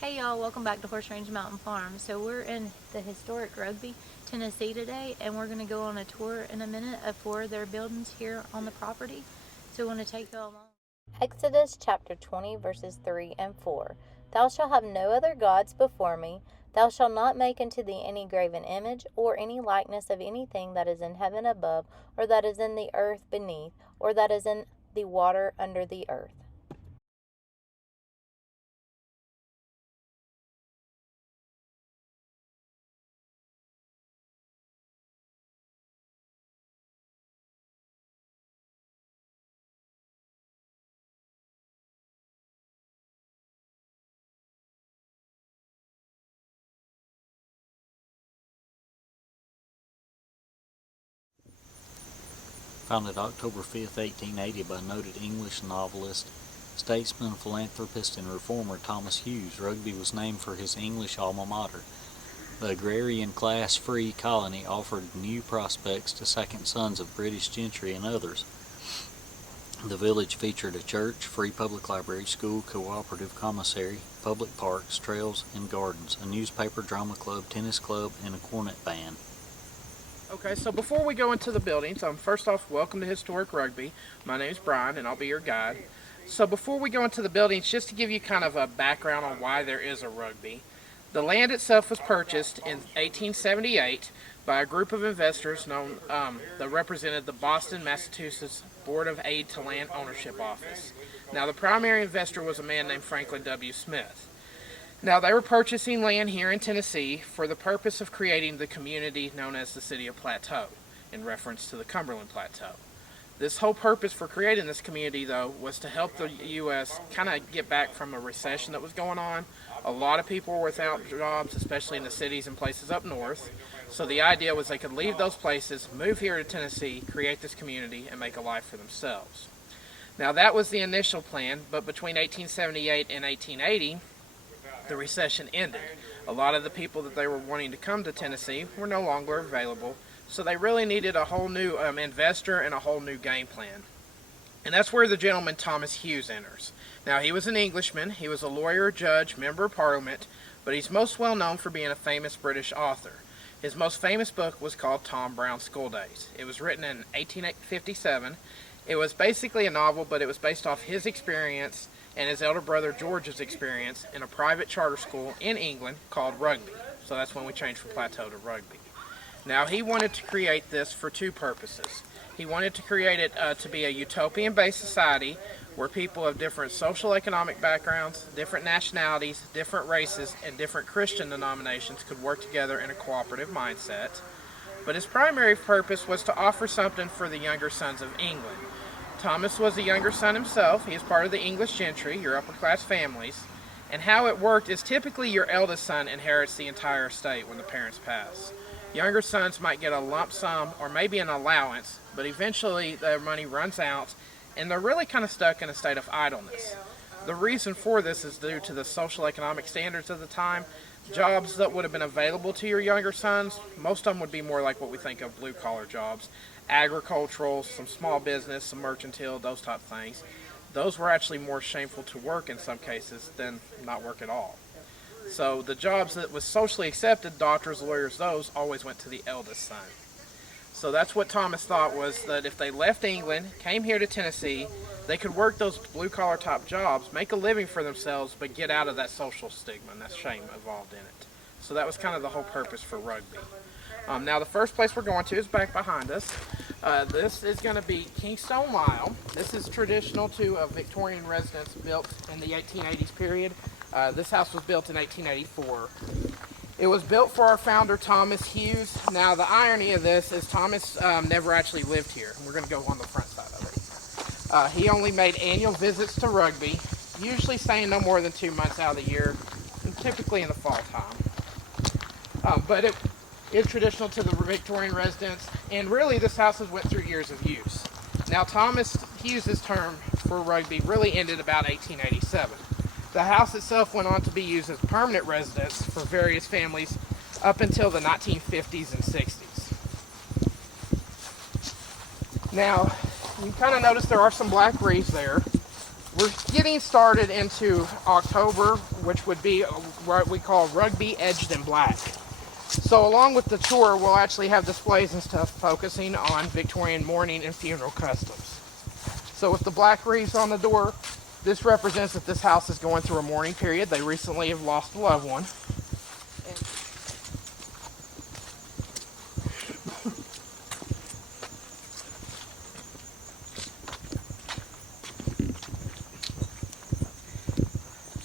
Hey y'all, welcome back to Horse Range Mountain Farm. So we're in the Historic Rugby Tennessee today, and we're going to go on a tour in a minute of 4 of their buildings here on the property. So we want to take y'all along. Exodus chapter 20 verses 3 and 4. Thou shalt have no other gods before me. Thou shalt not make unto thee any graven image, or any likeness of anything that is in heaven above, or that is in the earth beneath, or that is in the water under the earth. Founded October 5, 1880 by noted English novelist, statesman, philanthropist, and reformer Thomas Hughes, Rugby was named for his English alma mater. The agrarian class-free colony offered new prospects to second sons of British gentry and others. The village featured a church, free public library, school, cooperative commissary, public parks, trails, and gardens, a newspaper, drama club, tennis club, and a cornet band. Okay, so before we go into the buildings, first off, welcome to Historic Rugby. My name's Brian, and I'll be your guide. So before we go into the buildings, just to give you kind of a background on why there is a rugby, the land itself was purchased in 1878 by a group of investors known that represented the Boston, Massachusetts Board of Aid to Land Ownership Office. Now, the primary investor was a man named Franklin W. Smith. Now, they were purchasing land here in Tennessee for the purpose of creating the community known as the City of Plateau, in reference to the Cumberland Plateau. This whole purpose for creating this community, though, was to help the U.S. kind of get back from a recession that was going on. A lot of people were without jobs, especially in the cities and places up north. So the idea was they could leave those places, move here to Tennessee, create this community, and make a life for themselves. Now, that was the initial plan, but between 1878 and 1880, the recession ended. A lot of the people that they were wanting to come to Tennessee were no longer available, so they really needed a whole new investor and a whole new game plan. And that's where the gentleman Thomas Hughes enters. Now, he was an Englishman, he was a lawyer, judge, member of Parliament, but he's most well known for being a famous British author. His most famous book was called Tom Brown's School Days. It was written in 1857. It was basically a novel, but it was based off his experience and his elder brother George's experience in a private charter school in England called Rugby. So that's when we changed from Plateau to Rugby. Now, he wanted to create this for two purposes. He wanted to create it to be a utopian-based society where people of different social economic backgrounds, different nationalities, different races, and different Christian denominations could work together in a cooperative mindset. But his primary purpose was to offer something for the younger sons of England. Thomas was a younger son himself. He is part of the English gentry, your upper-class families. And how it worked is typically your eldest son inherits the entire estate when the parents pass. Younger sons might get a lump sum or maybe an allowance, but eventually their money runs out, and they're really kind of stuck in a state of idleness. The reason for this is due to the social economic standards of the time. Jobs that would have been available to your younger sons, most of them would be more like what we think of blue-collar jobs. Agricultural, some small business, some mercantile, those type of things. Those were actually more shameful to work in some cases than not work at all. So the jobs that was socially accepted, doctors, lawyers, those always went to the eldest son. So that's what Thomas thought, was that if they left England, came here to Tennessee, they could work those blue-collar type jobs, make a living for themselves, but get out of that social stigma and that shame involved in it. So that was kind of the whole purpose for Rugby. Now, the first place we're going to is back behind us. This is going to be Kingstone Lyle. This is traditional to a Victorian residence built in the 1880s period. This house was built in 1884. It was built for our founder, Thomas Hughes. Now, the irony of this is Thomas never actually lived here. We're going to go on the front side of it. He only made annual visits to Rugby, usually staying no more than 2 months out of the year, and typically in the fall time. But it is traditional to the Victorian residence, and really this house has went through years of use. Now, Thomas Hughes' term for Rugby really ended about 1887. The house itself went on to be used as permanent residence for various families up until the 1950s and 60s. Now, you kind of notice there are some black reefs there. We're getting started into October, which would be what we call Rugby Edged in Black. So along with the tour, we'll actually have displays and stuff focusing on Victorian mourning and funeral customs. So with the black wreaths on the door, this represents that this house is going through a mourning period. They recently have lost a loved one.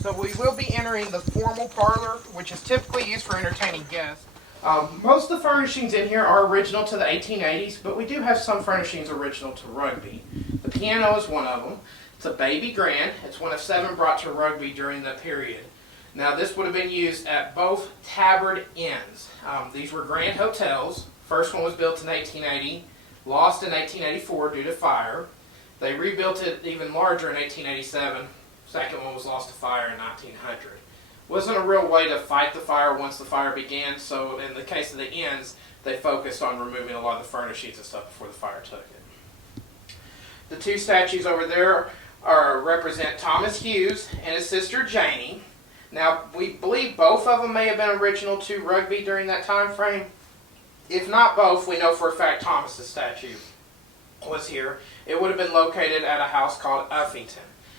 So we will be entering the formal parlor, which is typically used for entertaining guests. Most of the furnishings in here are original to the 1880s, but we do have some furnishings original to Rugby. The piano is one of them. It's a baby grand. It's one of 7 brought to Rugby during the period. Now this would have been used at both Tabard Inns. These were grand hotels. First one was built in 1880, lost in 1884 due to fire. They rebuilt it even larger in 1887. Second one was lost to fire in 1900. Wasn't a real way to fight the fire once the fire began, so in the case of the inns, they focused on removing a lot of the furnishings and stuff before the fire took it. The 2 statues over there represent Thomas Hughes and his sister Janie. Now, we believe both of them may have been original to Rugby during that time frame. If not both, we know for a fact Thomas's statue was here. It would have been located at a house called Uffington.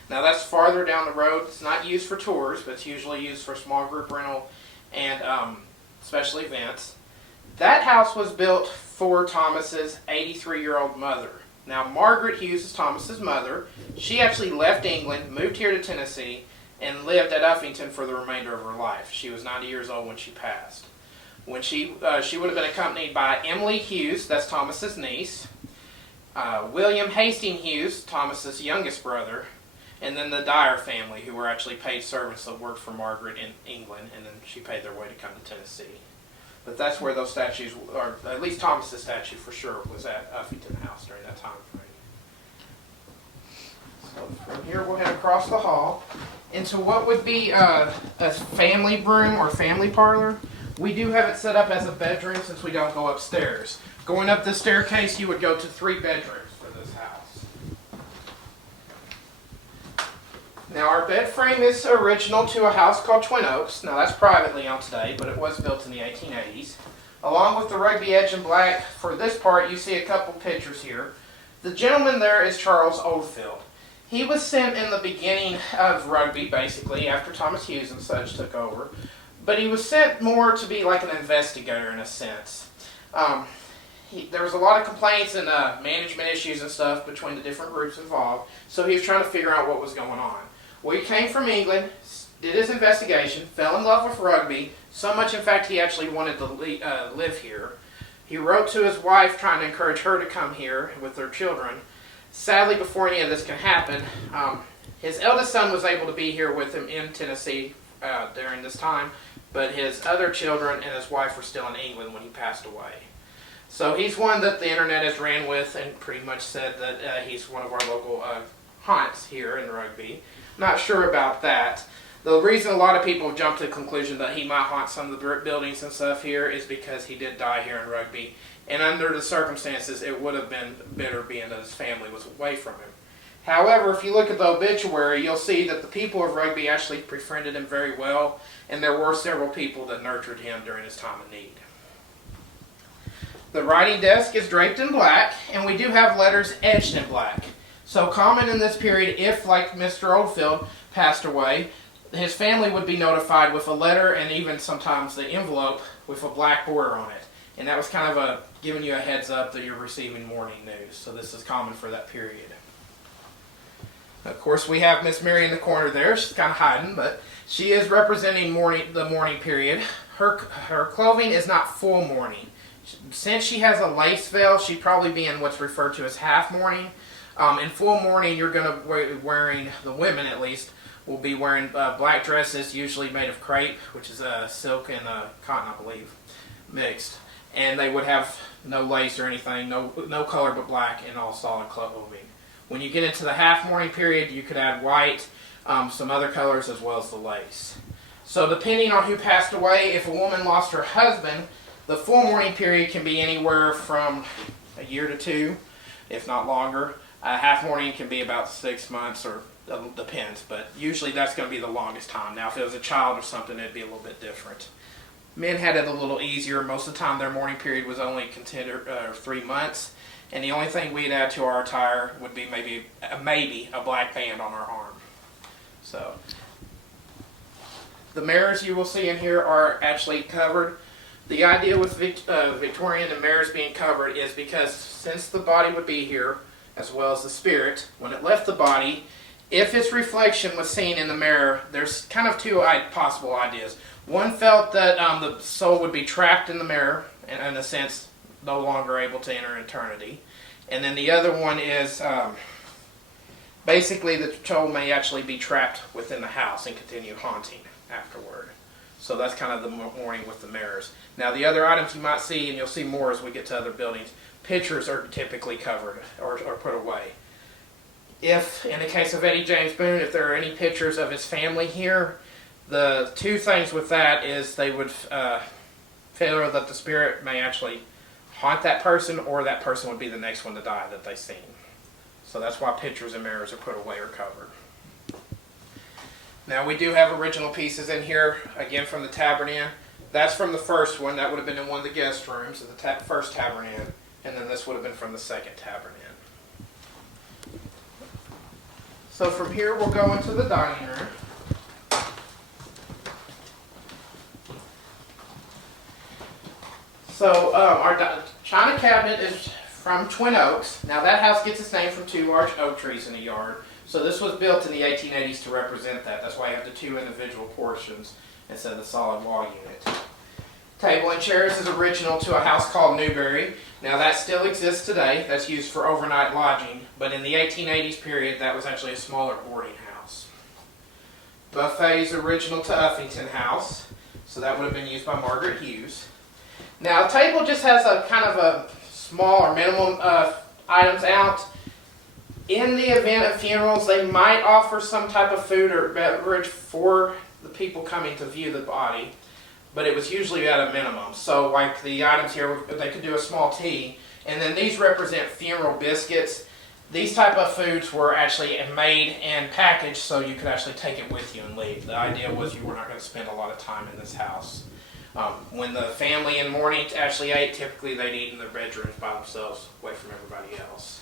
Now that's farther down the road. It's not used for tours, but it's usually used for small group rental and special events. That house was built for Thomas's 83-year-old mother. Now Margaret Hughes is Thomas's mother. She actually left England, moved here to Tennessee, and lived at Uffington for the remainder of her life. She was 90 years old when she passed. When she would have been accompanied by Emily Hughes, that's Thomas's niece, William Hastings Hughes, Thomas's youngest brother, and then the Dyer family, who were actually paid servants that worked for Margaret in England, and then she paid their way to come to Tennessee. But that's where those statues, or at least Thomas's statue for sure, was at Uffington House during that time frame. So from here we'll head across the hall into what would be a family room or family parlor. We do have it set up as a bedroom since we don't go upstairs. Going up this staircase, you would go to 3 bedrooms. Now our bed frame is original to a house called Twin Oaks. Now that's privately owned today, but it was built in the 1880s. Along with the Rugby Edge in Black, for this part you see a couple pictures here. The gentleman there is Charles Oldfield. He was sent in the beginning of Rugby, basically, after Thomas Hughes and such took over. But he was sent more to be like an investigator in a sense. There was a lot of complaints and management issues and stuff between the different groups involved, so he was trying to figure out what was going on. Well, he came from England, did his investigation, fell in love with Rugby, so much in fact he actually wanted to live here. He wrote to his wife trying to encourage her to come here with their children. Sadly, before any of this can happen, his eldest son was able to be here with him in Tennessee during this time, but his other children and his wife were still in England when he passed away. So he's one that the internet has ran with and pretty much said that he's one of our local haunts here in Rugby. Not sure about that. The reason a lot of people have jumped to the conclusion that he might haunt some of the buildings and stuff here is because he did die here in Rugby. And under the circumstances, it would have been bitter being that his family was away from him. However, if you look at the obituary, you'll see that the people of Rugby actually befriended him very well, and there were several people that nurtured him during his time of need. The writing desk is draped in black, and we do have letters edged in black. So common in this period, if, like Mr. Oldfield passed away, his family would be notified with a letter and even sometimes the envelope with a black border on it. And that was kind of giving you a heads up that you're receiving mourning news. So this is common for that period. Of course, we have Miss Mary in the corner there. She's kind of hiding, but she is representing the mourning period. Her clothing is not full mourning. Since she has a lace veil, she'd probably be in what's referred to as half mourning. In full mourning, you're going to be wearing, the women at least, will be wearing black dresses, usually made of crepe, which is silk and cotton, I believe, mixed. And they would have no lace or anything, no color but black, and all solid clothing. When you get into the half mourning period, you could add white, some other colors, as well as the lace. So depending on who passed away, if a woman lost her husband, the full mourning period can be anywhere from a year to 2, if not longer. Half mourning can be about 6 months or Depends, but usually that's going to be the longest time. Now, if it was a child or something, it'd be a little bit different. Men had it a little easier. Most of the time, their mourning period was only considered 3 months, and the only thing we'd add to our attire would be maybe a black band on our arm. So, the mirrors you will see in here are actually covered. The idea with Victorian and mirrors being covered is because since the body would be here, as well as the spirit, when it left the body, if its reflection was seen in the mirror, there's kind of two possible ideas. One felt that the soul would be trapped in the mirror, and in a sense, no longer able to enter eternity. And then the other one is basically the soul may actually be trapped within the house and continue haunting afterward. So that's kind of the mourning with the mirrors. Now the other items you might see, and you'll see more as we get to other buildings, pictures are typically covered or put away. If, in the case of Eddie James Boone, if there are any pictures of his family here, the two things with that is they would feel that the spirit may actually haunt that person, or that person would be the next one to die that they've seen. So that's why pictures and mirrors are put away or covered. Now we do have original pieces in here, again from the Tavern Inn. That's from the first one. That would have been in one of the guest rooms of the first Tavern Inn, and then this would have been from the second Tavern Inn. So from here we'll go into the dining room. So our china cabinet is from Twin Oaks. Now that house gets its name from 2 large oak trees in the yard. So this was built in the 1880s to represent that. That's why you have the 2 individual portions instead of the solid wall unit. Table and chairs is original to a house called Newberry. Now that still exists today. That's used for overnight lodging. But in the 1880s period, that was actually a smaller boarding house. Buffet is original to Uffington House. So that would have been used by Margaret Hughes. Now a table just has a kind of a small or minimum items out. In the event of funerals, they might offer some type of food or beverage for the people coming to view the body. But it was usually at a minimum. So like the items here, they could do a small tea. And then these represent funeral biscuits. These type of foods were actually made and packaged so you could actually take it with you and leave. The idea was you were not going to spend a lot of time in this house. When the family in mourning actually ate, typically they'd eat in their bedrooms by themselves, away from everybody else.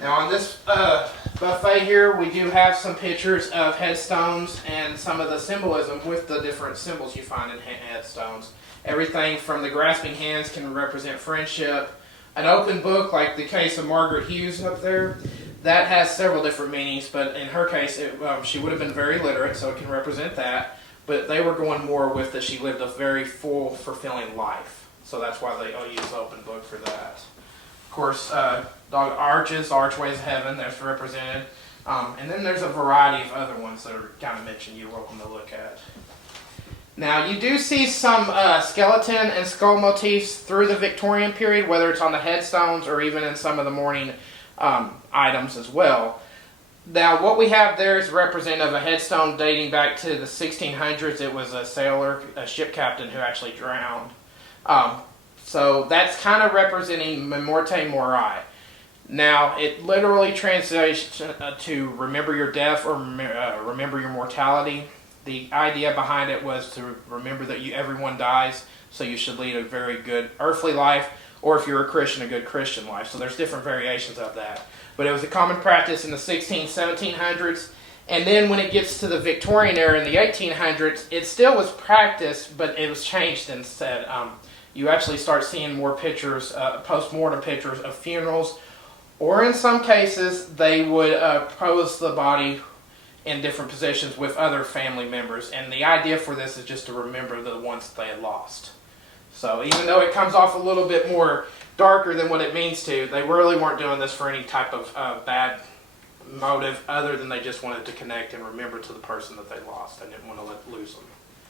Now on this buffet here, we do have some pictures of headstones and some of the symbolism with the different symbols you find in headstones. Everything from the grasping hands can represent friendship. An open book, like the case of Margaret Hughes up there, that has several different meanings, but in her case, she would have been very literate, so it can represent that. But they were going more with that she lived a very full, fulfilling life. So that's why they use open book for that. Of course, arches, archways of heaven, that's represented. And then there's a variety of other ones that are kind of mentioned you're welcome to look at. Now, you do see some skeleton and skull motifs through the Victorian period, whether it's on the headstones or even in some of the mourning items as well. Now, what we have there is representative of a headstone dating back to the 1600s. It was a sailor, a ship captain who actually drowned. So that's kind of representing Memorte Mori. Now, it literally translates to remember your death or remember your mortality. The idea behind it was to remember that everyone dies, so you should lead a very good earthly life, or if you're a Christian, a good Christian life. So there's different variations of that. But it was a common practice in the 1700s. And then when it gets to the Victorian era in the 1800s, it still was practiced, but it was changed instead. You actually start seeing more pictures, post-mortem pictures of funerals, or in some cases, they would pose the body in different positions with other family members. And the idea for this is just to remember the ones that they had lost. So even though it comes off a little bit more darker than what it means to, they really weren't doing this for any type of bad motive other than they just wanted to connect and remember to the person that they lost. They didn't want to lose them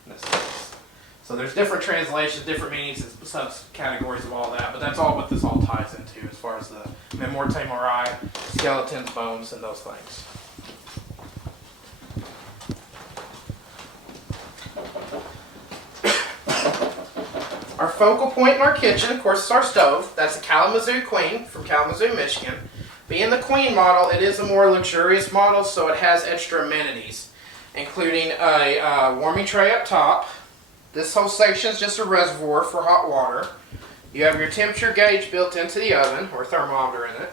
in this case. So there's different translations, different meanings, and subcategories of all that, but that's all what this all ties into as far as the Memorte Mori, skeletons, bones, and those things. Our focal point in our kitchen, of course, is our stove. That's a Kalamazoo Queen from Kalamazoo, Michigan. Being the Queen model, it is a more luxurious model, so it has extra amenities, including a warming tray up top. This whole section is just a reservoir for hot water. You have your temperature gauge built into the oven, or thermometer in it.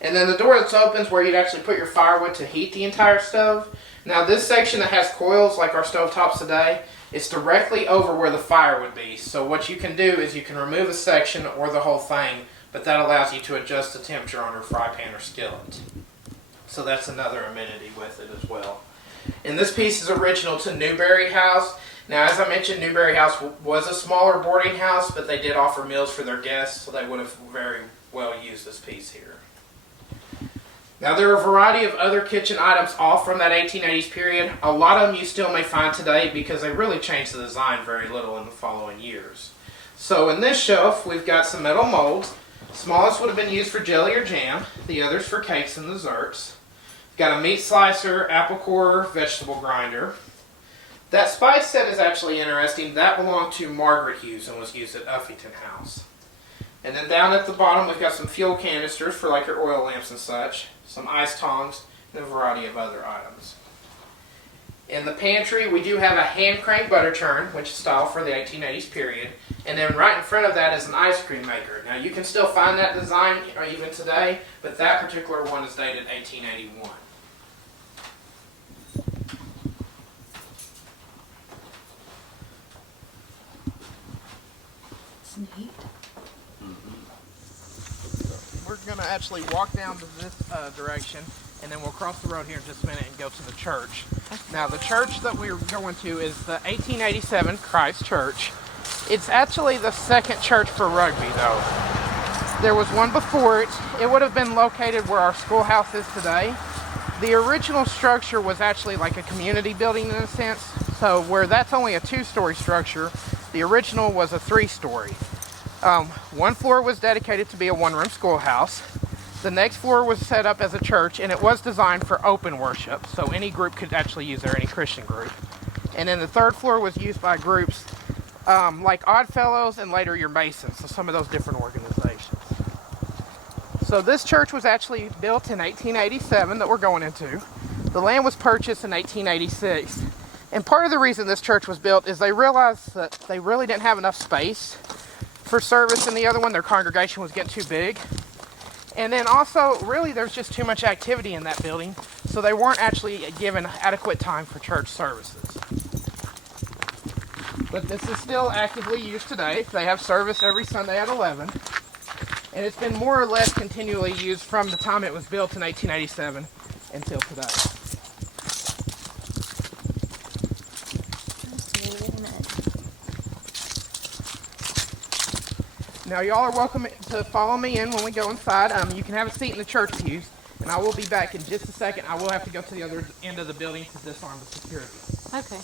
And then the door that's open is where you'd actually put your firewood to heat the entire stove. Now this section that has coils like our stovetops today, it's directly over where the fire would be. So what you can do is you can remove a section or the whole thing, but that allows you to adjust the temperature on your fry pan or skillet. So that's another amenity with it as well. And this piece is original to Newberry House. Now, as I mentioned, Newberry House was a smaller boarding house, but they did offer meals for their guests, so they would have very well used this piece here. Now, there are a variety of other kitchen items all from that 1880s period. A lot of them you still may find today because they really changed the design very little in the following years. So in this shelf, we've got some metal molds. Smallest would have been used for jelly or jam, the others for cakes and desserts. Got a meat slicer, apple core, vegetable grinder. That spice set is actually interesting. That belonged to Margaret Hughes and was used at Uffington House. And then down at the bottom we've got some fuel canisters for like your oil lamps and such, some ice tongs, and a variety of other items. In the pantry we do have a hand crank butter churn, which is style for the 1880s period. And then right in front of that is an ice cream maker. Now you can still find that design even today, but that particular one is dated 1881. It's neat. We're going to actually walk down to this direction, and then we'll cross the road here in just a minute and go to the church. Now, the church that we're going to is the 1887 Christ Church. It's actually the second church for rugby, though. There was one before it. It would have been located where our schoolhouse is today. The original structure was actually like a community building in a sense, so where that's only a two-story structure, the original was a three-story. One floor was dedicated to be a one-room schoolhouse. The next floor was set up as a church, and it was designed for open worship, so any group could actually use there, any Christian group. And then the third floor was used by groups like Oddfellows and later your Masons, so some of those different organizations. So this church was actually built in 1887 that we're going into. The land was purchased in 1886. And part of the reason this church was built is they realized that they really didn't have enough space for service in the other one. Their congregation was getting too big. And then also, really, there's just too much activity in that building, so they weren't actually given adequate time for church services. But this is still actively used today. They have service every Sunday at 11. And it's been more or less continually used from the time it was built in 1887 until today. Now y'all are welcome to follow me in when we go inside. You can have a seat in the church pews, and I will be back in just a second. I will have to go to the other end of the building to disarm the security. Okay.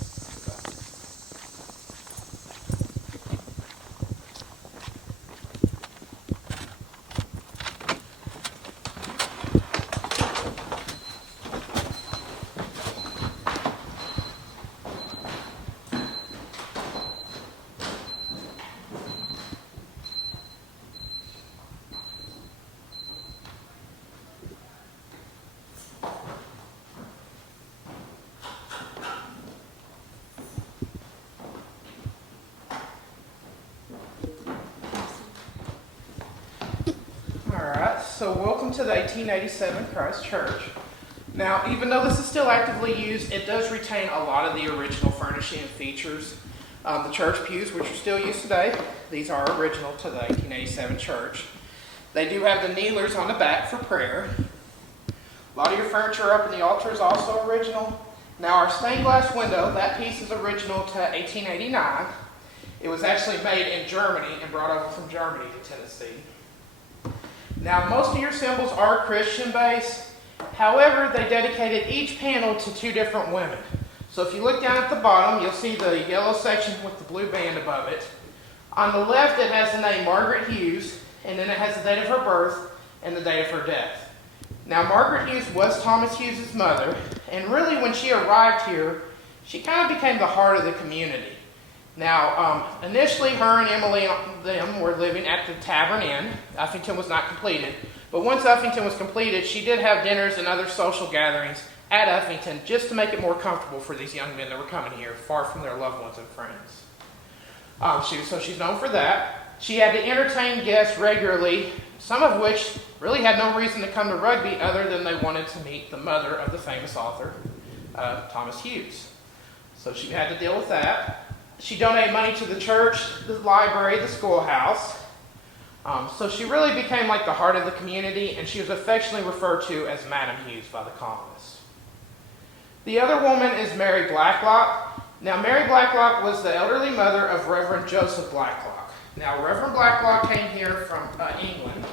Alright, so welcome to the 1887 Christ Church. Now, even though this is still actively used, it does retain a lot of the original furnishing and features. The church pews, which are still used today, these are original to the 1887 church. They do have the kneelers on the back for prayer. A lot of your furniture up in the altar is also original. Now, our stained glass window, that piece is original to 1889. It was actually made in Germany and brought over from Germany to Tennessee. Now, most of your symbols are Christian-based. However, they dedicated each panel to two different women. So if you look down at the bottom, you'll see the yellow section with the blue band above it. On the left, it has the name Margaret Hughes, and then it has the date of her birth and the date of her death. Now, Margaret Hughes was Thomas Hughes' mother, and really when she arrived here, she kind of became the heart of the community. Now, initially, her and Emily them were living at the Tavern Inn. Uffington was not completed. But once Uffington was completed, she did have dinners and other social gatherings at Uffington just to make it more comfortable for these young men that were coming here, far from their loved ones and friends. So she's known for that. She had to entertain guests regularly, some of which really had no reason to come to Rugby other than they wanted to meet the mother of the famous author, Thomas Hughes. So she had to deal with that. She donated money to the church, the library, the schoolhouse. So she really became like the heart of the community, and she was affectionately referred to as Madam Hughes by the colonists. The other woman is Mary Blacklock. Now, Mary Blacklock was the elderly mother of Reverend Joseph Blacklock. Now, Reverend Blacklock came here from England.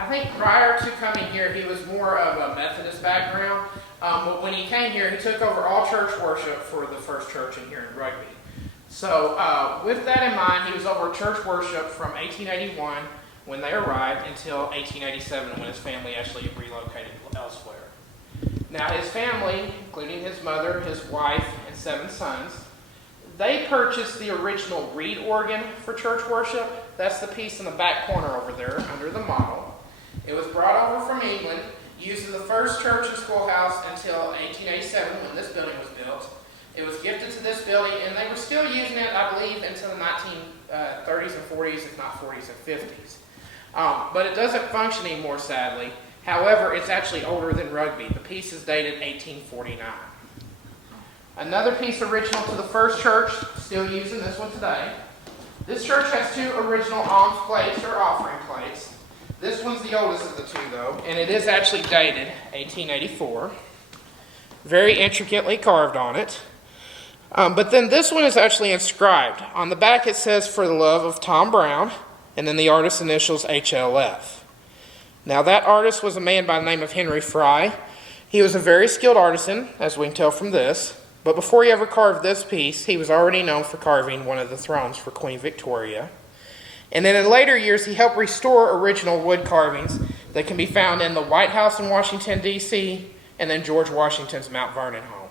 I think prior to coming here, he was more of a Methodist background. But when he came here, he took over all church worship for the first church in here in Rugby. So with that in mind, he was over church worship from 1881 when they arrived until 1887 when his family actually relocated elsewhere. Now his family, including his mother, his wife, and 7 sons, they purchased the original reed organ for church worship. That's the piece in the back corner over there under the model. It was brought over from England, used in the first church and schoolhouse until 1887 when this building was built. It was gifted to this building, and they were still using it, I believe, until the 1930s and 40s, if not 40s and 50s. But it doesn't function anymore, sadly. However, it's actually older than Rugby. The piece is dated 1849. Another piece original to the first church, still using this one today. This church has 2 original alms plates or offering plates. This one's the oldest of the 2, though, and it is actually dated 1884. Very intricately carved on it. But then this one is actually inscribed. On the back it says, "For the love of Tom Brown," and then the artist's initials HLF. Now that artist was a man by the name of Henry Fry. He was a very skilled artisan, as we can tell from this. But before he ever carved this piece, he was already known for carving one of the thrones for Queen Victoria. And then in later years, he helped restore original wood carvings that can be found in the White House in Washington, D.C., and then George Washington's Mount Vernon home.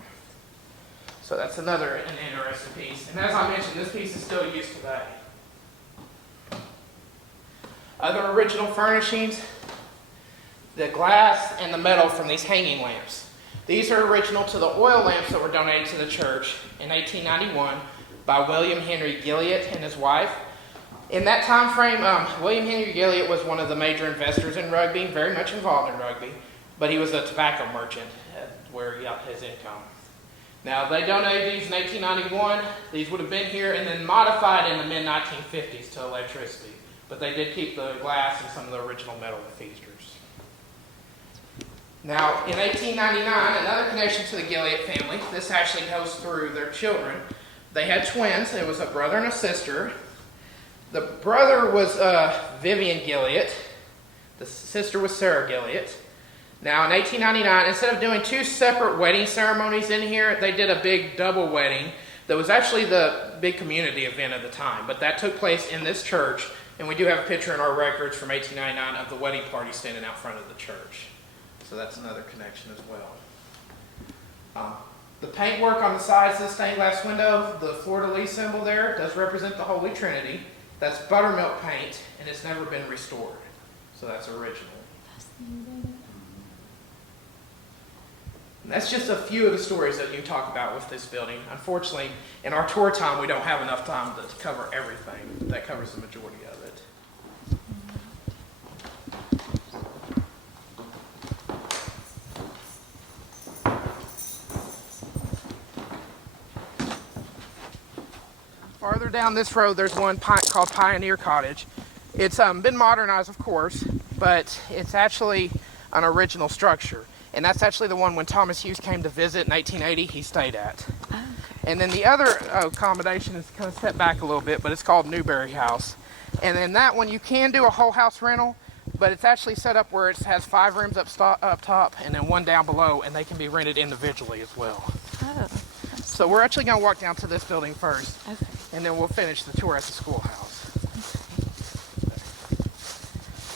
So that's an interesting piece. And as I mentioned, this piece is still used today. Other original furnishings, the glass and the metal from these hanging lamps. These are original to the oil lamps that were donated to the church in 1891 by William Henry Gilliatt and his wife. In that time frame, William Henry Gilliatt was one of the major investors in Rugby, very much involved in Rugby, but he was a tobacco merchant where he got his income. Now, they donated these in 1891. These would have been here and then modified in the mid-1950s to electricity. But they did keep the glass and some of the original metal features. Now, in 1899, another connection to the Gilliatt family. This actually goes through their children. They had twins. It was a brother and a sister. The brother was Vivian Gilliatt. The sister was Sarah Gilliatt. Now, in 1899, instead of doing 2 separate wedding ceremonies in here, they did a big double wedding that was actually the big community event at the time. But that took place in this church, and we do have a picture in our records from 1899 of the wedding party standing out front of the church. So that's another connection as well. The paintwork on the sides of the stained glass window, the fleur-de-lis symbol there, does represent the Holy Trinity. That's buttermilk paint, and it's never been restored. So that's original. And that's just a few of the stories that you can talk about with this building. Unfortunately, in our tour time, we don't have enough time to cover everything. That covers the majority of it. Farther down this road, there's one called Pioneer Cottage. It's been modernized, of course, but it's actually an original structure. And that's actually the one when Thomas Hughes came to visit in 1880, he stayed at. Okay. And then the other accommodation is kind of set back a little bit, but it's called Newberry House. And then that one, you can do a whole house rental, but it's actually set up where it has 5 rooms up top and then 1 down below, and they can be rented individually as well. Oh. So we're actually going to walk down to this building first, okay, and then we'll finish the tour at the schoolhouse. Okay.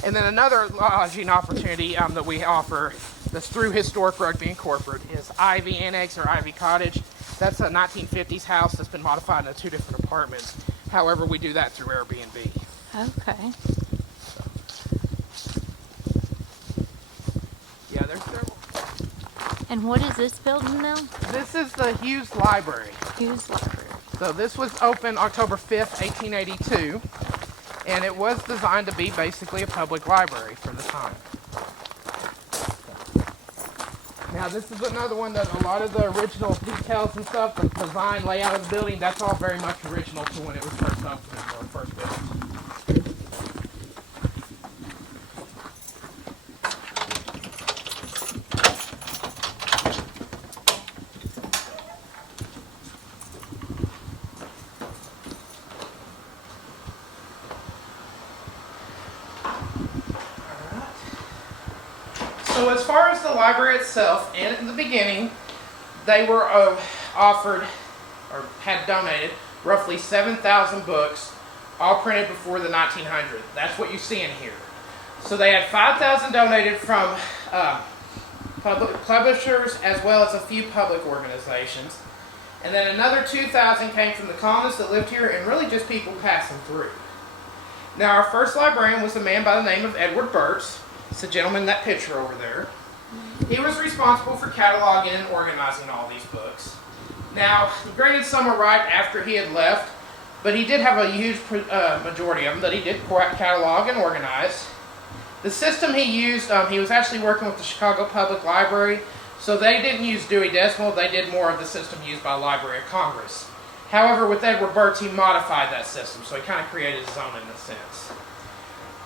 And then another lodging opportunity that we offer that's through Historic Rugby and Corporate is Ivy Annex or Ivy Cottage. That's a 1950s house that's been modified into 2 different apartments. However, we do that through Airbnb. Okay. And what is this building now? This is the Hughes Library. Hughes Library. So this was opened October 5th, 1882, and it was designed to be basically a public library for the time. Now this is another one that a lot of the original details and stuff, the design layout of the building, that's all very much original to when it was first opened or first built. So as far as the library itself, and in the beginning, they were offered, or had donated, roughly 7,000 books, all printed before the 1900s. That's what you see in here. So they had 5,000 donated from public publishers as well as a few public organizations. And then another 2,000 came from the colonists that lived here and really just people passing through. Now our first librarian was a man by the name of Edward Burts. It's the gentleman in that picture over there. He was responsible for cataloging and organizing all these books. Now, granted, some are right after he had left, but he did have a huge majority of them that he did catalog and organize. The system he used, he was actually working with the Chicago Public Library, so they didn't use Dewey Decimal, they did more of the system used by the Library of Congress. However, with Edward Burts, he modified that system, so he kind of created his own in a sense.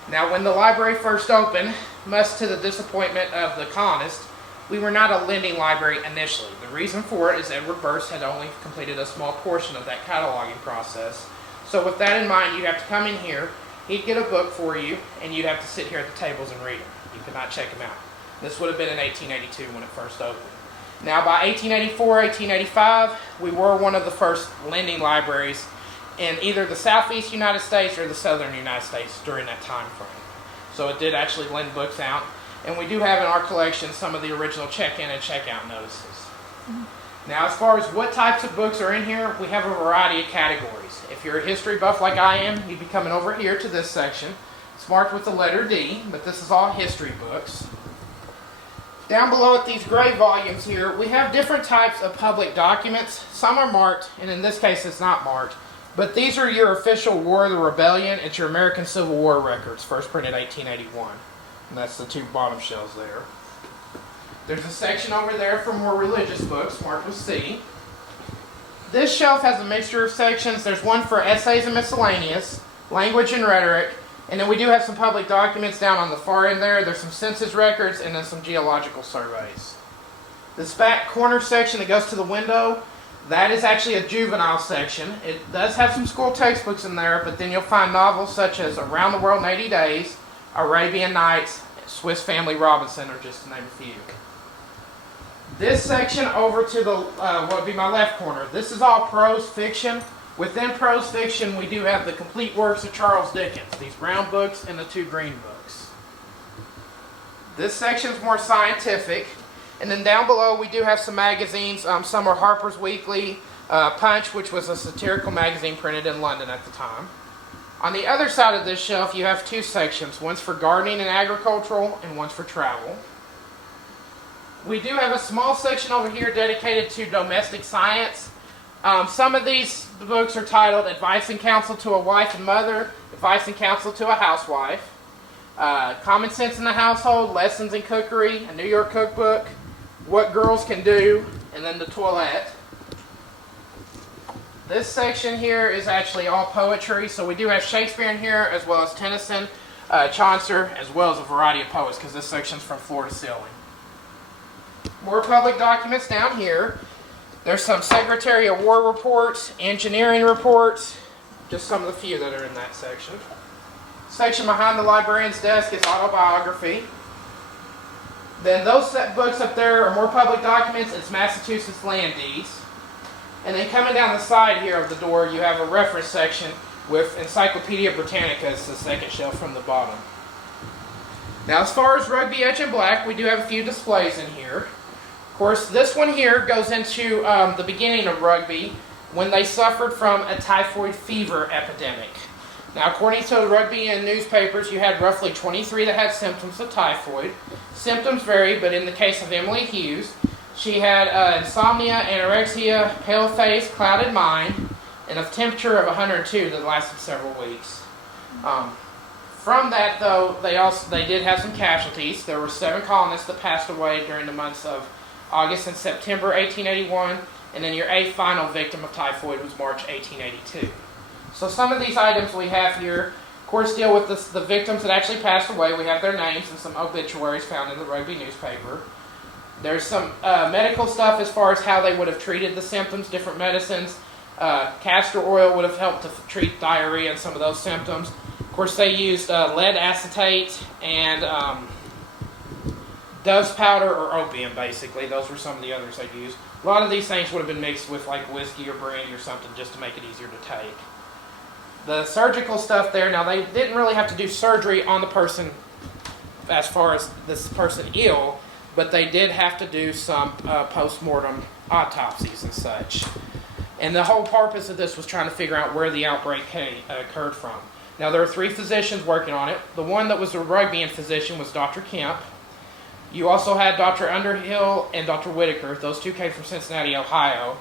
Now, when the library first opened, much to the disappointment of the colonists, we were not a lending library initially. The reason for it is Edward Burst had only completed a small portion of that cataloging process. So with that in mind, you'd have to come in here, he'd get a book for you, and you'd have to sit here at the tables and read them. You could not check them out. This would have been in 1882 when it first opened. Now by 1884, 1885, we were one of the first lending libraries in either the southeast United States or the southern United States during that time frame. So it did actually lend books out. And we do have in our collection some of the original check-in and check-out notices. Mm-hmm. Now as far as what types of books are in here, we have a variety of categories. If you're a history buff like I am, you'd be coming over here to this section. It's marked with the letter D, but this is all history books. Down below at these gray volumes here, we have different types of public documents. Some are marked, and in this case it's not marked. But these are your official War of the Rebellion. It's your American Civil War records, first printed 1881. And that's the two bottom shelves there. There's a section over there for more religious books, marked with C. This shelf has a mixture of sections. There's one for essays and miscellaneous, language and rhetoric, and then we do have some public documents down on the far end there. There's some census records and then some geological surveys. This back corner section that goes to the window, that is actually a juvenile section. It does have some school textbooks in there, but then you'll find novels such as Around the World in 80 Days, Arabian Nights, Swiss Family Robinson, or just to name a few. This section over to the, what would be my left corner, this is all prose fiction. Within prose fiction, we do have the complete works of Charles Dickens, these brown books and the two green books. This section is more scientific. And then down below we do have some magazines. Some are Harper's Weekly, Punch, which was a satirical magazine printed in London at the time. On the other side of this shelf you have two sections. One's for gardening and agricultural and one's for travel. We do have a small section over here dedicated to domestic science. Some of these books are titled Advice and Counsel to a Wife and Mother, Advice and Counsel to a Housewife, Common Sense in the Household, Lessons in Cookery, a New York Cookbook, What Girls Can Do, and then the toilet. This section here is actually all poetry, so we do have Shakespeare in here, as well as Tennyson, Chaucer, as well as a variety of poets, because this section's from floor to ceiling. More public documents down here. There's some Secretary of War reports, engineering reports, just some of the few that are in that section. Section behind the librarian's desk is autobiography. Then those books up there are more public documents. It's Massachusetts land deeds. And then coming down the side here of the door, you have a reference section with Encyclopedia Britannica as the second shelf from the bottom. Now as far as rugby etch in black, we do have a few displays in here. Of course, this one here goes into the beginning of rugby when they suffered from a typhoid fever epidemic. Now, according to the rugby and newspapers, you had roughly 23 that had symptoms of typhoid. Symptoms vary, but in the case of Emily Hughes, She had insomnia, anorexia, pale face, clouded mind, and a temperature of 102 that lasted several weeks. From that, though, they did have some casualties. There were 7 colonists that passed away during the months of August and September 1881, and then your 8th final victim of typhoid was March 1882. So some of these items we have here, of course, deal with the victims that actually passed away. We have their names and some obituaries found in the Rugby newspaper. There's some medical stuff as far as how they would have treated the symptoms, different medicines. Castor oil would have helped to treat diarrhea and some of those symptoms. Of course, they used lead acetate and Dove's powder or opium, basically. Those were some of the others they used. A lot of these things would have been mixed with like whiskey or brandy or something just to make it easier to take. The surgical stuff there, now they didn't really have to do surgery on the person as far as this person ill, but they did have to do some post-mortem autopsies and such. And the whole purpose of this was trying to figure out where the outbreak occurred from. Now, there were 3 physicians working on it. The one that was a Rugbian physician was Dr. Kemp. You also had Dr. Underhill and Dr. Whitaker. Those 2 came from Cincinnati, Ohio.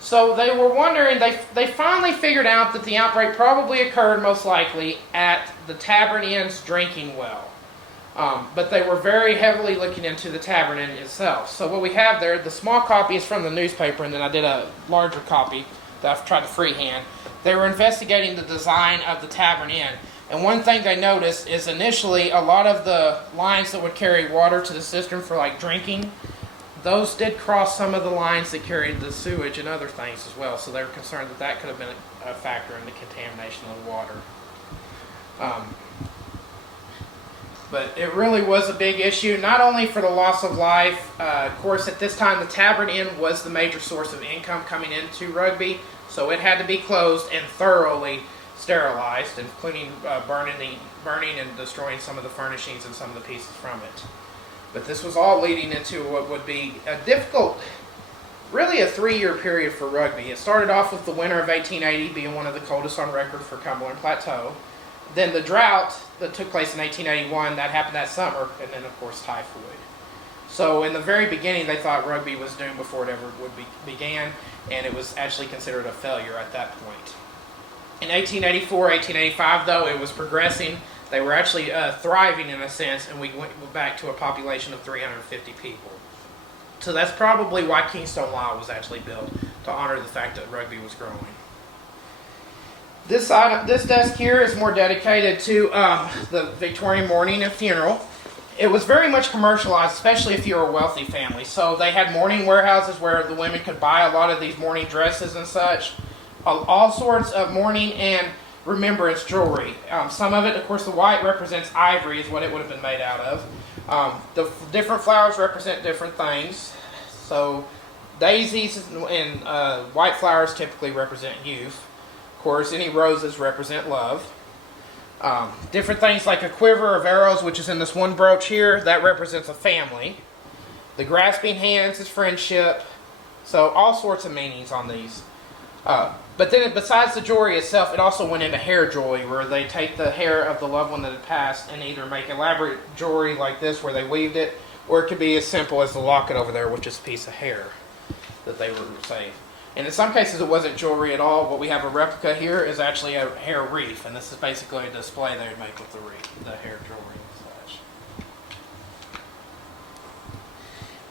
So they were wondering, they finally figured out that the outbreak probably occurred most likely at the Tavern Inn's drinking well. But they were very heavily looking into the Tavern Inn itself. So what we have there, the small copy is from the newspaper, and then I did a larger copy that I've tried to freehand. They were investigating the design of the Tavern Inn. And one thing they noticed is initially a lot of the lines that would carry water to the cistern for like drinking, those did cross some of the lines that carried the sewage and other things as well. So they were concerned that that could have been a factor in the contamination of the water. But it really was a big issue, not only for the loss of life. Of course, at this time, the Tavern Inn was the major source of income coming into Rugby, so it had to be closed and thoroughly sterilized, including burning and destroying some of the furnishings and some of the pieces from it. But this was all leading into what would be a difficult, really a 3-year period for Rugby. It started off with the winter of 1880 being one of the coldest on record for Cumberland Plateau. Then the drought that took place in 1881, that happened that summer, and then of course typhoid. So in the very beginning they thought Rugby was doomed before it ever began, and it was actually considered a failure at that point. In 1884, 1885 though, it was progressing. They were actually thriving in a sense, and we went back to a population of 350 people. So that's probably why Keystone Lyle was actually built, to honor the fact that Rugby was growing. This desk here is more dedicated to the Victorian mourning and funeral. It was very much commercialized, especially if you're a wealthy family. So they had mourning warehouses where the women could buy a lot of these mourning dresses and such. All sorts of mourning and remembrance jewelry. Some of it, of course, the white represents ivory, is what it would have been made out of. The different flowers represent different things. So daisies and white flowers typically represent youth. Of course, any roses represent love. Different things like a quiver of arrows, which is in this one brooch here, that represents a family. The grasping hands is friendship. So all sorts of meanings on these. But then besides the jewelry itself, it also went into hair jewelry, where they take the hair of the loved one that had passed and either make elaborate jewelry like this where they weaved it, or it could be as simple as the locket over there, which is a piece of hair that they were saying. And in some cases it wasn't jewelry at all. What we have a replica here is actually a hair wreath, and this is basically a display they would make with the wreath, the hair jewelry and such.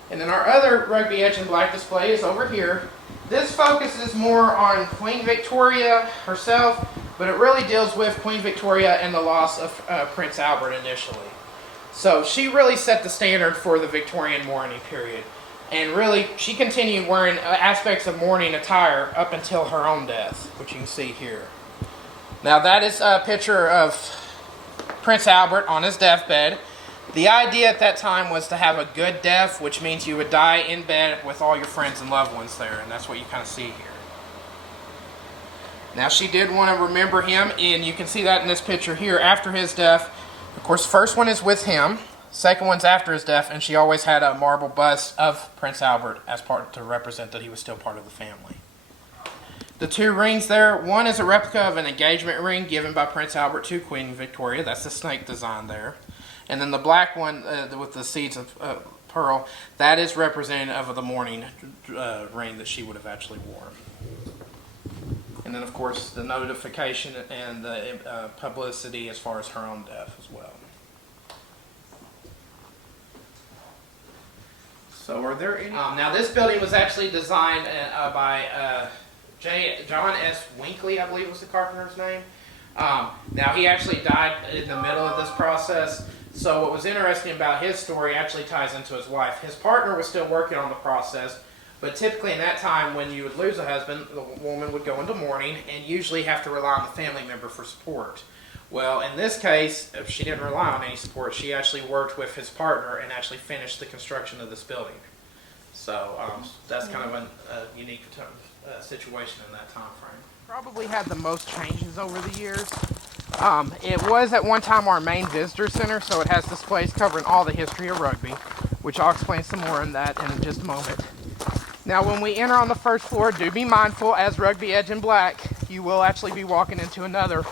And then our other Rugby Edge in Black display is over here. This focuses more on Queen Victoria herself, but it really deals with Queen Victoria and the loss of Prince Albert initially. So she really set the standard for the Victorian mourning period. And really, she continued wearing aspects of mourning attire up until her own death, which you can see here. Now that is a picture of Prince Albert on his deathbed. The idea at that time was to have a good death, which means you would die in bed with all your friends and loved ones there, and that's what you kind of see here. Now she did want to remember him, and you can see that in this picture here after his death. Of course, the first one is with him. Second one's after his death, and she always had a marble bust of Prince Albert as part to represent that he was still part of the family. The 2 rings there, one is a replica of an engagement ring given by Prince Albert to Queen Victoria. That's the snake design there. And then the black one with the seeds of pearl, that is representative of the mourning ring that she would have actually worn. And then, of course, the notification and the publicity as far as her own death as well. So, are there any? Now, this building was actually designed by John S. Winkley, I believe was the carpenter's name. Now, he actually died in the middle of this process. So, what was interesting about his story actually ties into his wife. His partner was still working on the process. But typically in that time, when you would lose a husband, the woman would go into mourning and usually have to rely on the family member for support. Well, in this case, if she didn't rely on any support, she actually worked with his partner and actually finished the construction of this building. So that's kind of a unique situation in that time frame. Probably had the most changes over the years. It was at one time our main visitor center, so it has displays covering all the history of rugby, which I'll explain some more in that in just a moment. Now, when we enter on the first floor, do be mindful, as Rugby Edge in black, you will actually be walking into another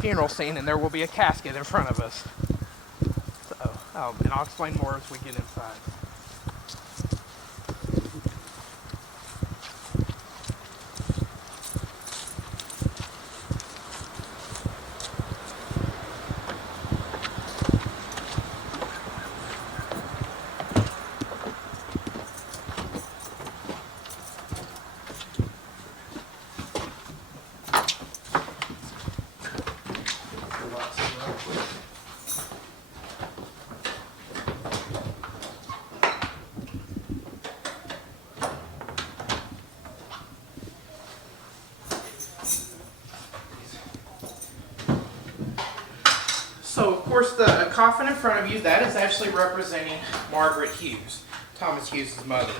funeral scene, and there will be a casket in front of us. So, and I'll explain more as we get inside. So, of course, the coffin in front of you, that is actually representing Margaret Hughes, Thomas Hughes' mother.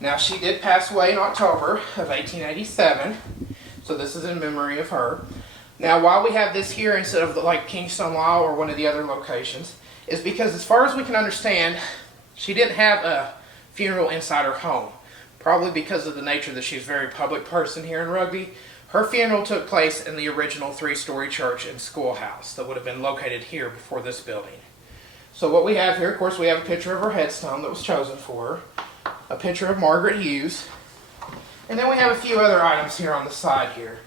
Now, she did pass away in October of 1887, so this is in memory of her. Now, why we have this here instead of like Kingston Law or one of the other locations is because, as far as we can understand, she didn't have a funeral inside her home, probably because of the nature that she's a very public person here in Rugby. Her funeral took place in the original three-story church and schoolhouse that would have been located here before this building. So what we have here, of course, we have a picture of her headstone that was chosen for her, a picture of Margaret Hughes, and then we have a few other items here on the side here.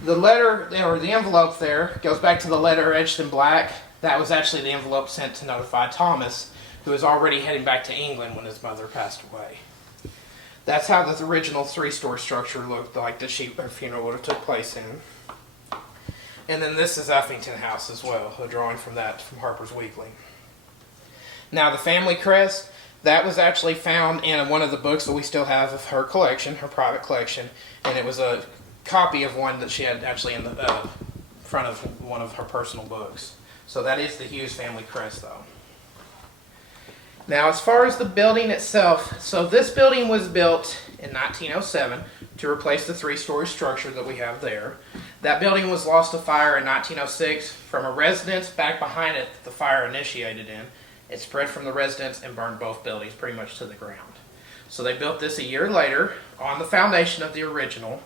The letter, or the envelope there, goes back to the letter etched in black. That was actually the envelope sent to notify Thomas, who was already heading back to England when his mother passed away. That's how the original three-story structure looked like that her funeral would have took place in. And then this is Uffington House as well, a drawing from that from Harper's Weekly. Now the family crest, that was actually found in one of the books that we still have of her collection, her private collection, and it was a copy of one that she had actually in the front of one of her personal books. So that is the Hughes family crest, though. Now, as far as the building itself, so this building was built in 1907 to replace the three-story structure that we have there. That building was lost to fire in 1906 from a residence back behind it that the fire initiated in. It spread from the residence and burned both buildings pretty much to the ground. So they built this a year later on the foundation of the original.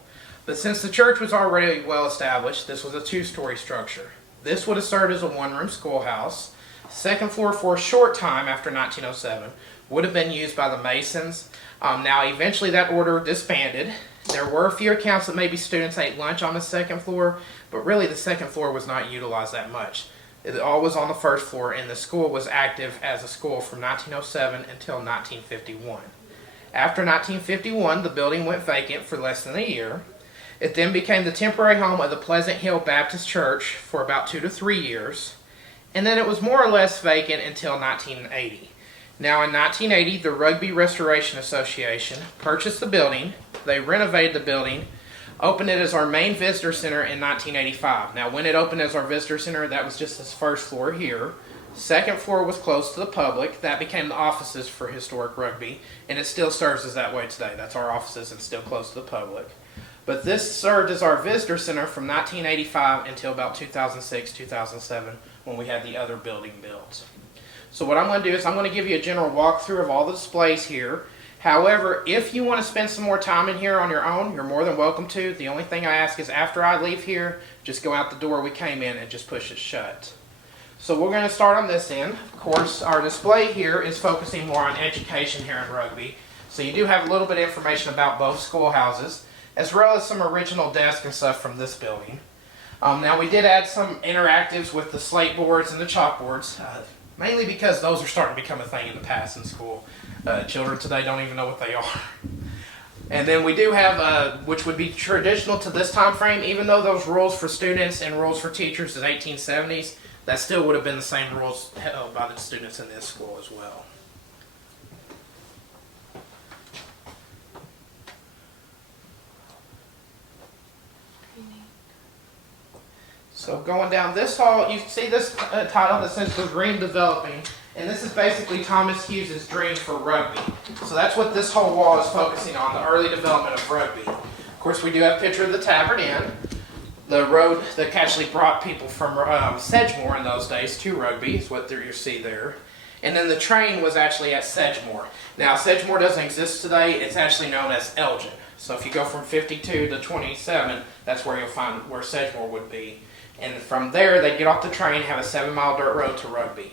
But since the church was already well established, this was a two-story structure. This would have served as a one-room schoolhouse. Second floor for a short time after 1907 would have been used by the Masons. Now, eventually that order disbanded. There were a few accounts that maybe students ate lunch on the second floor, but really the second floor was not utilized that much. It all was on the first floor, and the school was active as a school from 1907 until 1951. After 1951, the building went vacant for less than a year. It then became the temporary home of the Pleasant Hill Baptist Church for about 2 to 3 years. And then it was more or less vacant until 1980. Now in 1980, the Rugby Restoration Association purchased the building. They renovated the building, opened it as our main visitor center in 1985. Now when it opened as our visitor center, that was just this first floor here. Second floor was closed to the public. That became the offices for Historic Rugby, and it still serves as that way today. That's our offices and still closed to the public. But this served as our visitor center from 1985 until about 2006, 2007, when we had the other building built. So what I'm going to do is I'm going to give you a general walkthrough of all the displays here. However, if you want to spend some more time in here on your own, you're more than welcome to. The only thing I ask is after I leave here, just go out the door we came in and just push it shut. So we're going to start on this end. Of course, our display here is focusing more on education here in Rugby. So you do have a little bit of information about both schoolhouses, as well as some original desks and stuff from this building. Now we did add some interactives with the slate boards and the chalkboards, mainly because those are starting to become a thing in the past in school. Children today don't even know what they are. And then we do have, which would be traditional to this time frame, even though those rules for students and rules for teachers is 1870s, that still would have been the same rules held by the students in this school as well. So going down this hall, you see this title that says The Dream Developing, and this is basically Thomas Hughes' dream for rugby. So that's what this whole wall is focusing on, the early development of rugby. Of course, we do have a picture of the Tavern Inn, the road that actually brought people from Sedgemoor in those days to Rugby, is what you see there. And then the train was actually at Sedgemoor. Now, Sedgemoor doesn't exist today. It's actually known as Elgin. So if you go from 52 to 27, that's where you'll find where Sedgemoor would be. And from there, they'd get off the train, have a 7-mile dirt road to Rugby.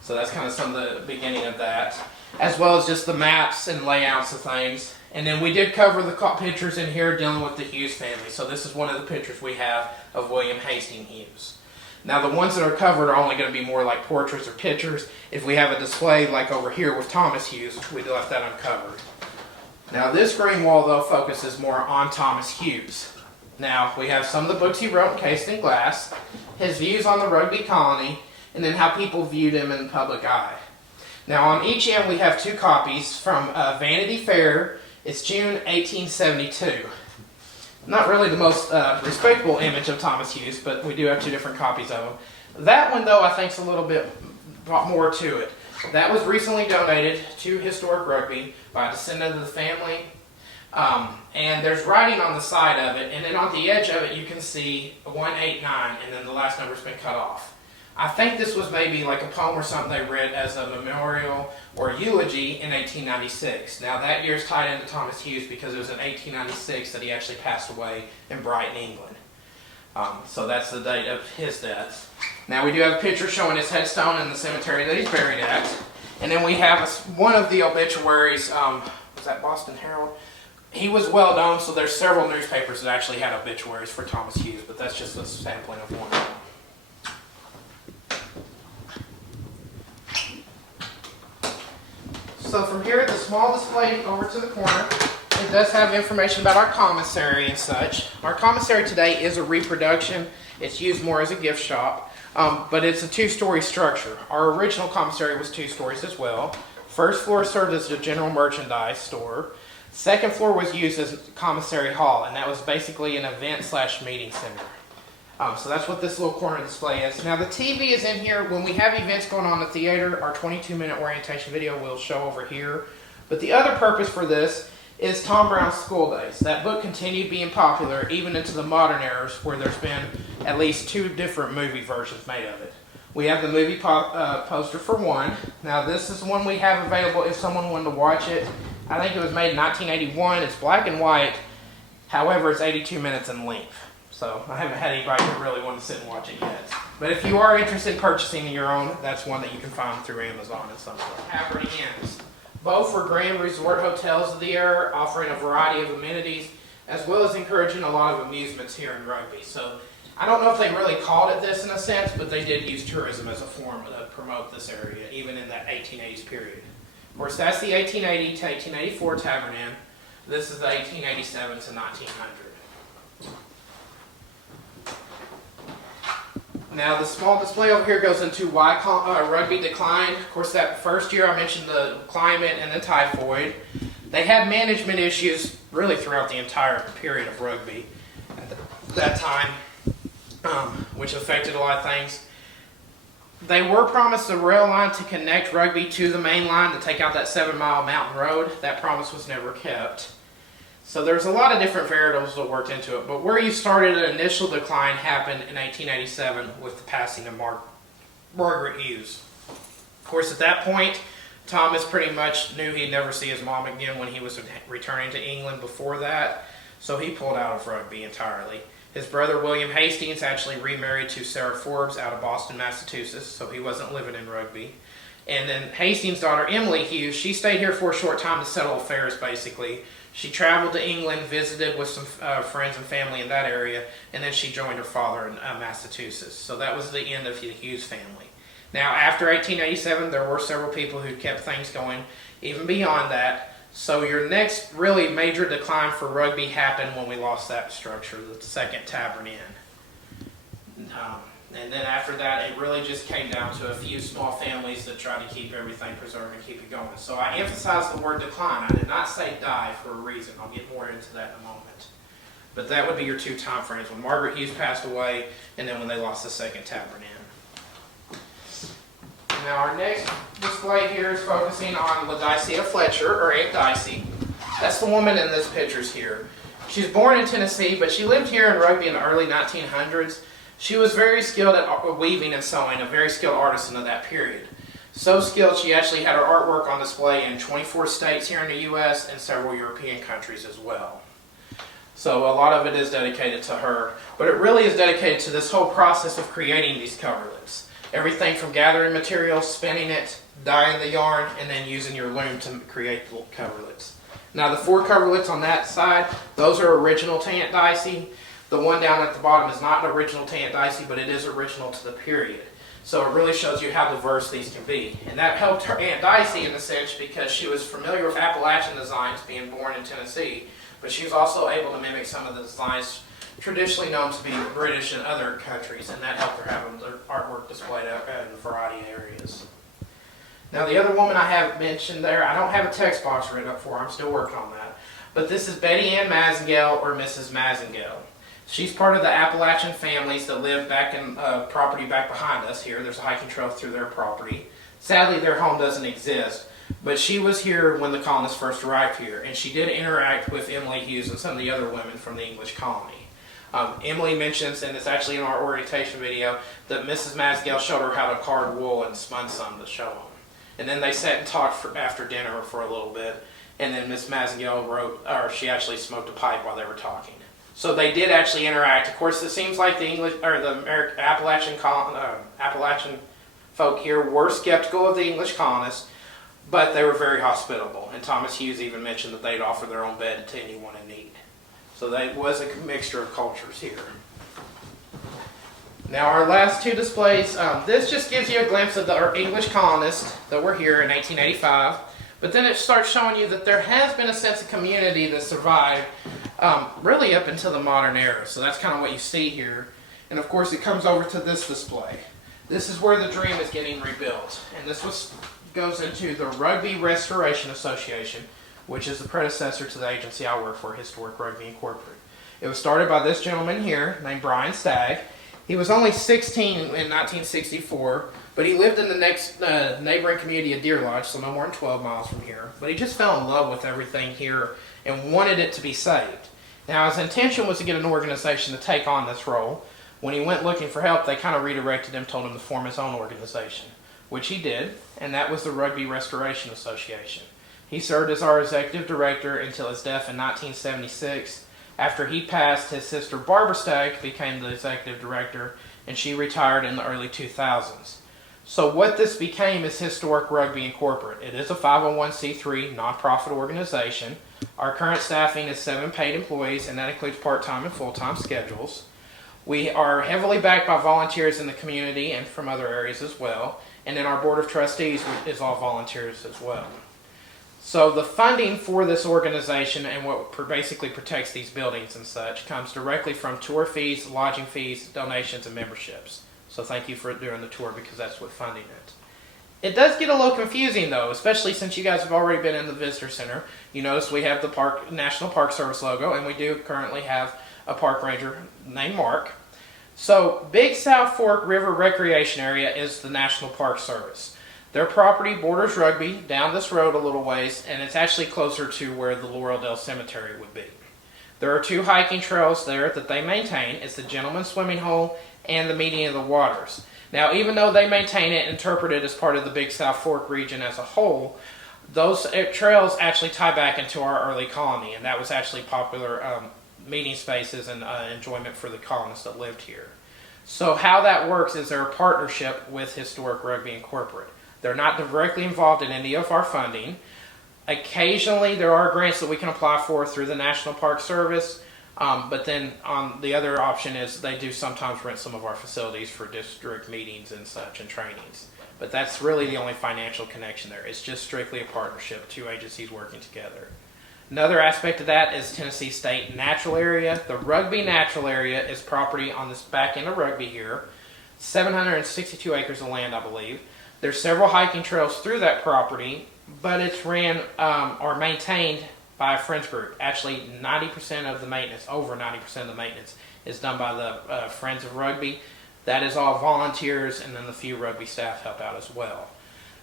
So that's kind of some of the beginning of that, as well as just the maps and layouts of things. And then we did cover the pictures in here dealing with the Hughes family. So this is one of the pictures we have of William Hastings Hughes. Now the ones that are covered are only going to be more like portraits or pictures. If we have a display like over here with Thomas Hughes, we left that uncovered. Now this green wall though focuses more on Thomas Hughes. Now, we have some of the books he wrote encased in glass, his views on the rugby colony, and then how people viewed him in the public eye. Now, on each end, we have 2 copies from Vanity Fair. It's June 1872. Not really the most respectable image of Thomas Hughes, but we do have 2 different copies of him. That one, though, I think is a little bit more to it. That was recently donated to Historic Rugby by a descendant of the family. And there's writing on the side of it, and then on the edge of it you can see 189, and then the last number's been cut off. I think this was maybe like a poem or something they read as a memorial or eulogy in 1896. Now that year's tied into Thomas Hughes because it was in 1896 that he actually passed away in Brighton, England. So that's the date of his death. Now we do have a picture showing his headstone in the cemetery that he's buried at. And then we have one of the obituaries, was that Boston Herald? He was well known, so there's several newspapers that actually had obituaries for Thomas Hughes, but that's just a sampling of one of them. So from here at the small display over to the corner, it does have information about our commissary and such. Our commissary today is a reproduction. It's used more as a gift shop, but it's a 2-story structure. Our original commissary was 2 stories as well. First floor served as a general merchandise store. Second floor was used as commissary hall, and that was basically an event/meeting center. So that's what this little corner display is. Now the TV is in here. When we have events going on in the theater, our 22-minute orientation video will show over here. But the other purpose for this is Tom Brown's School Days. That book continued being popular even into the modern eras, where there's been at least 2 different movie versions made of it. We have the movie poster for one. Now this is one we have available if someone wanted to watch it. I think it was made in 1981. It's black and white. However, it's 82 minutes in length. So I haven't had anybody who really want to sit and watch it yet. But if you are interested in purchasing your own, that's one that you can find through Amazon and somewhere. Haverty Inns. Both were grand resort hotels of the era, offering a variety of amenities, as well as encouraging a lot of amusements here in Rugby. So I don't know if they really called it this in a sense, but they did use tourism as a form to promote this area, even in that 1880s period. Of course, that's the 1880 to 1884 Tavern Inn. This is the 1887 to 1900. Now, the small display over here goes into why rugby declined. Of course, that first year I mentioned the climate and the typhoid. They had management issues really throughout the entire period of rugby at that time, which affected a lot of things. They were promised a rail line to connect Rugby to the main line to take out that 7-mile mountain road. That promise was never kept. So there's a lot of different variables that worked into it. But where you started an initial decline happened in 1887 with the passing of Margaret Hughes. Of course, at that point, Thomas pretty much knew he'd never see his mom again when he was returning to England before that. So he pulled out of rugby entirely. His brother William Hastings actually remarried to Sarah Forbes out of Boston, Massachusetts, so he wasn't living in Rugby. And then Hastings' daughter Emily Hughes, she stayed here for a short time to settle affairs basically. She traveled to England, visited with some friends and family in that area, and then she joined her father in Massachusetts. So that was the end of the Hughes family. Now, after 1887, there were several people who kept things going even beyond that. So your next really major decline for Rugby happened when we lost that structure, the second tavern inn. And then after that, it really just came down to a few small families that tried to keep everything preserved and keep it going. So I emphasize the word decline. I did not say die for a reason. I'll get more into that in a moment. But that would be your two time frames, when Margaret Hughes passed away and then when they lost the second tavern inn. Now our next display here is focusing on Ladicia Fletcher, or Aunt Dicey. That's the woman in this pictures here. She was born in Tennessee, but she lived here in Rugby in the early 1900s. She was very skilled at weaving and sewing, a very skilled artisan of that period. So skilled, she actually had her artwork on display in 24 states here in the U.S. and several European countries as well. So a lot of it is dedicated to her, but it really is dedicated to this whole process of creating these coverlets. Everything from gathering materials, spinning it, dyeing the yarn, and then using your loom to create the coverlets. Now the 4 coverlets on that side, those are original to Aunt Dicey. The one down at the bottom is not original to Aunt Dicey, but it is original to the period. So it really shows you how diverse these can be. And that helped her Aunt Dicey in a sense because she was familiar with Appalachian designs, being born in Tennessee, but she was also able to mimic some of the designs traditionally known to be British in other countries, and that helped her have their artwork displayed in a variety of areas. Now the other woman I have mentioned there, I don't have a text box written up for her, I'm still working on that, but this is Betty Ann Mazengale, or Mrs. Mazengale. She's part of the Appalachian families that live back in property back behind us here. There's a hiking trail through their property. Sadly, their home doesn't exist, but she was here when the colonists first arrived here, and she did interact with Emily Hughes and some of the other women from the English colony. Emily mentions, and it's actually in our orientation video, that Mrs. Mazengale showed her how to card wool and spun some to show them. And then they sat and talked after dinner for a little bit, and then Miss Mazengale she actually smoked a pipe while they were talking. So they did actually interact. Of course, it seems like the Appalachian folk here were skeptical of the English colonists, but they were very hospitable. And Thomas Hughes even mentioned that they'd offer their own bed to anyone in need. So that was a mixture of cultures here. Now our last 2 displays, this just gives you a glimpse of our English colonists that were here in 1885. But then it starts showing you that there has been a sense of community that survived really up until the modern era. So that's kind of what you see here. And of course it comes over to this display. This is where the dream is getting rebuilt. And this goes into the Rugby Restoration Association, which is the predecessor to the agency I work for, Historic Rugby Incorporated. It was started by this gentleman here named Brian Stagg. He was only 16 in 1964, but he lived in the next neighboring community of Deer Lodge, so no more than 12 miles from here. But he just fell in love with everything here and wanted it to be saved. Now his intention was to get an organization to take on this role. When he went looking for help, they kind of redirected him, told him to form his own organization, which he did, and that was the Rugby Restoration Association. He served as our executive director until his death in 1976. After he passed, his sister Barbara Stagg became the executive director, and she retired in the early 2000s. So what this became is Historic Rugby Incorporated. It is a 501c3 nonprofit organization. Our current staffing is 7 paid employees, and that includes part-time and full-time schedules. We are heavily backed by volunteers in the community and from other areas as well. And then our board of trustees is all volunteers as well. So the funding for this organization and what basically protects these buildings and such comes directly from tour fees, lodging fees, donations, and memberships. So thank you for doing the tour because that's what funding it. It does get a little confusing though, especially since you guys have already been in the visitor center. You notice we have the National Park Service logo, and we do currently have a park ranger named Mark. So Big South Fork River Recreation Area is the National Park Service. Their property borders Rugby down this road a little ways, and it's actually closer to where the Laureldale Cemetery would be. There are 2 hiking trails there that they maintain. It's the Gentleman's Swimming Hole and the Meeting of the Waters. Now, even though they maintain it and interpret it as part of the Big South Fork region as a whole, those trails actually tie back into our early colony, and that was actually popular meeting spaces and enjoyment for the colonists that lived here. So how that works is they're a partnership with Historic Rugby Incorporated. They're not directly involved in any of our funding. Occasionally there are grants that we can apply for through the National Park Service, but then the other option is they do sometimes rent some of our facilities for district meetings and such and trainings. But that's really the only financial connection there. It's just strictly a partnership, two agencies working together. Another aspect of that is Tennessee State Natural Area. The Rugby Natural Area is property on this back end of Rugby here. 762 acres of land, I believe. There's several hiking trails through that property, but it's ran or maintained by a Friends group. Actually, 90% of the maintenance, over 90% of the maintenance, is done by the Friends of Rugby. That is all volunteers, and then the few rugby staff help out as well.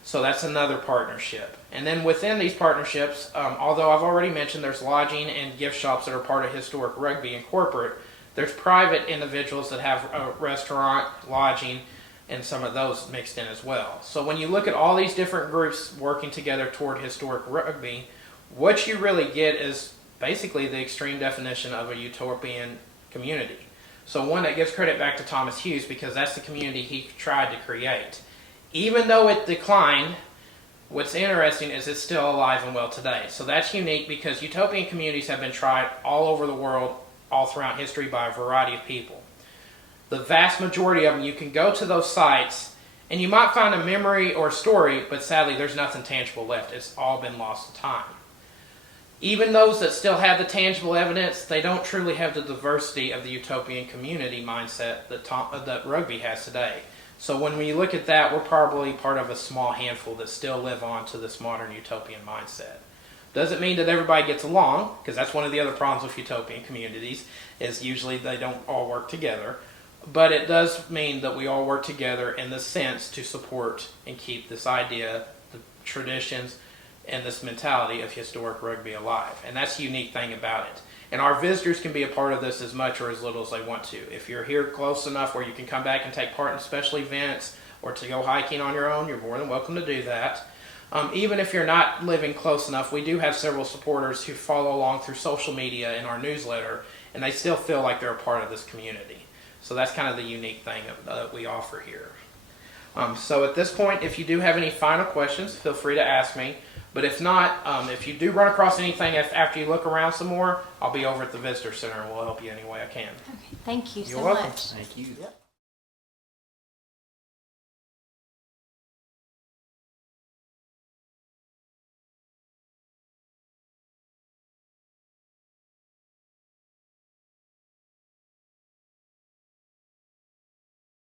So that's another partnership. And then within these partnerships, although I've already mentioned there's lodging and gift shops that are part of Historic Rugby and corporate, there's private individuals that have a restaurant, lodging, and some of those mixed in as well. So when you look at all these different groups working together toward Historic Rugby, what you really get is basically the extreme definition of a utopian community. So one that gives credit back to Thomas Hughes, because that's the community he tried to create. Even though it declined, what's interesting is it's still alive and well today. So that's unique because utopian communities have been tried all over the world, all throughout history by a variety of people. The vast majority of them, you can go to those sites and you might find a memory or a story, but sadly there's nothing tangible left. It's all been lost to time. Even those that still have the tangible evidence, they don't truly have the diversity of the utopian community mindset that rugby has today. So when we look at that, we're probably part of a small handful that still live on to this modern utopian mindset. Doesn't mean that everybody gets along, because that's one of the other problems with utopian communities, is usually they don't all work together. But it does mean that we all work together in the sense to support and keep this idea, the traditions, and this mentality of historic rugby alive. And that's the unique thing about it. And our visitors can be a part of this as much or as little as they want to. If you're here close enough where you can come back and take part in special events or to go hiking on your own, you're more than welcome to do that. Even if you're not living close enough, we do have several supporters who follow along through social media and our newsletter, and they still feel like they're a part of this community. So that's kind of the unique thing that we offer here. So at this point, if you do have any final questions, feel free to ask me. But if not, if you do run across anything after you look around some more, I'll be over at the Visitor Center and we'll help you any way I can. Okay, thank you You're so welcome. much. Thank you. Yep.